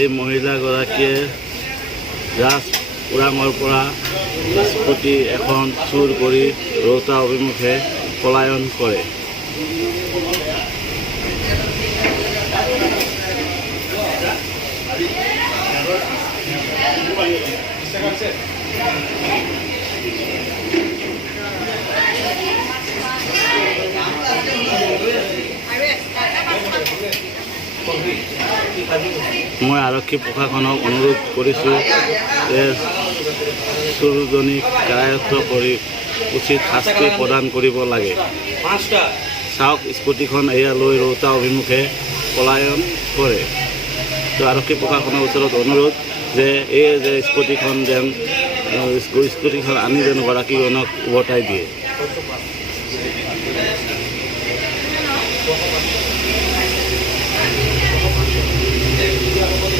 এই মহিলাগৰাকীয়ে জাষ্ট ওৰাঙৰ পৰা স্কুটি এখন চুৰ কৰি ৰৌতা অভিমুখে পলায়ন কৰে। মই আৰক্ষী প্ৰশাসনক অনুৰোধ কৰিছোঁ যে চোৰজনীক কাৰায়ত্ব কৰি উচিত শাস্তি প্ৰদান কৰিব লাগে। চাওক স্কুটিখন এয়া লৈ ৰৌতা অভিমুখে পলায়ন কৰে। তো আৰক্ষী প্ৰশাসনৰ ওচৰত অনুৰোধ যে এই যে স্কুটিখন যেন স্কুটিখন আনি যেন গৰাকীজনক উভতাই দিয়ে।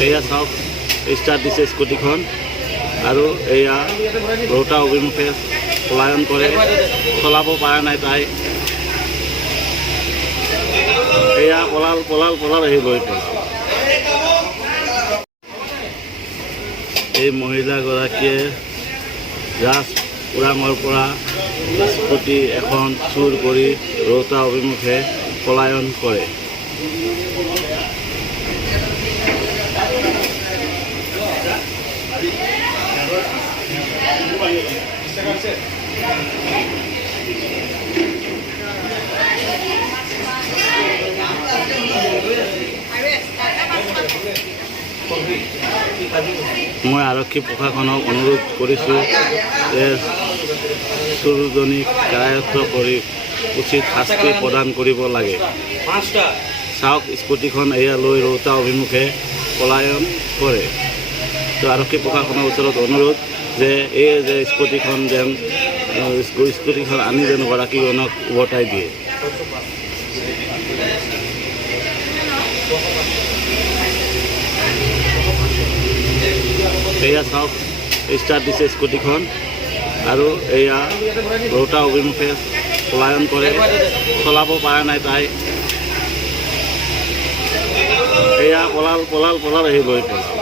এয়া চাওক ষ্টাৰ্ট দিছে স্কুটিখন আৰু এয়া ৰৌতা অভিমুখে পলায়ন কৰে। চলাব পৰা নাই তাই। এয়া পলাল আহি লৈ পলাল। এই মহিলাগৰাকীয়ে জাষ্ট ওৰাঙৰ পৰা স্কুটি এখন চুৰ কৰি ৰৌতা অভিমুখে পলায়ন কৰে। মই আৰক্ষী প্ৰশাসনক অনুৰোধ কৰিছোঁ যে চোৰজনীক কাৰায়ত্ব কৰি উচিত শাস্তি প্ৰদান কৰিব লাগে। চাওক স্কুটিখন এয়া লৈ ৰৌতা অভিমুখে পলায়ন কৰে। তো আৰক্ষী প্ৰশাসনৰ ওচৰত অনুৰোধ যে এই যে স্কুটিখন যেন স্কুটিখন আনি যেন গৰাকীজনক উভতাই দিয়ে। এয়া চাওক ষ্টাৰ্ট দিছে স্কুটিখন আৰু এয়া ৰৌতা অভিমুখে পলায়ন কৰে। চলাব পৰা নাই তাই। এয়া পলাল আহি লৈ পলাল।